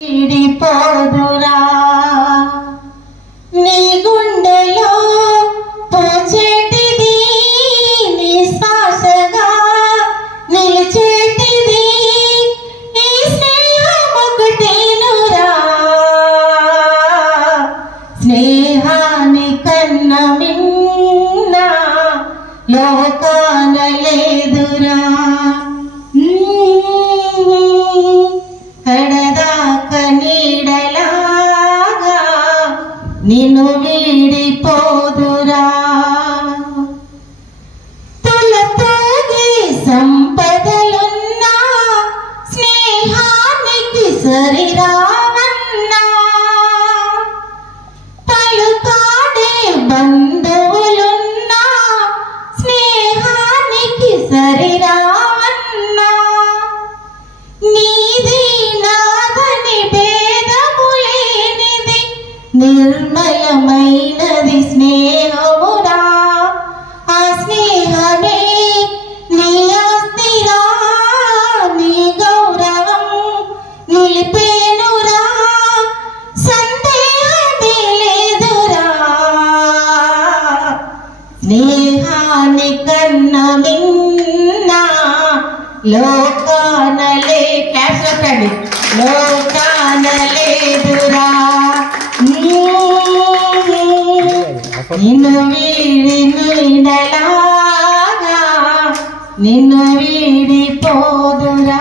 విడిపోదురా నీ గుండెలో పోచేటిది నీ శ్వాసగా నిలిచేటిది ఈ స్నేహమొకటేనురా స్నేహాని కన్న మిన్న లోకాన లేదురా నీడలాగా నిన్ను వీడిపోదురా తులతోగి సంపదలున్నా స్నేహానికి సరిరావన్నా పలుకాడే బంధువులున్నా స్నేహానికి సరిరావన్నా నీది నిర్మలమైనది స్నేహమురా ఆ స్నేహమే నీ ఆస్తిరా నీ గౌరవం నిలిపేనురా సందేహమే లేదురా స్నేహాని కన్న మిన్న లోకానలే క్లాస్ చెప్పండి లోకాన లేదురా నిన్ను వీడి నీడలాగా నిన్ను వీడిపోదురా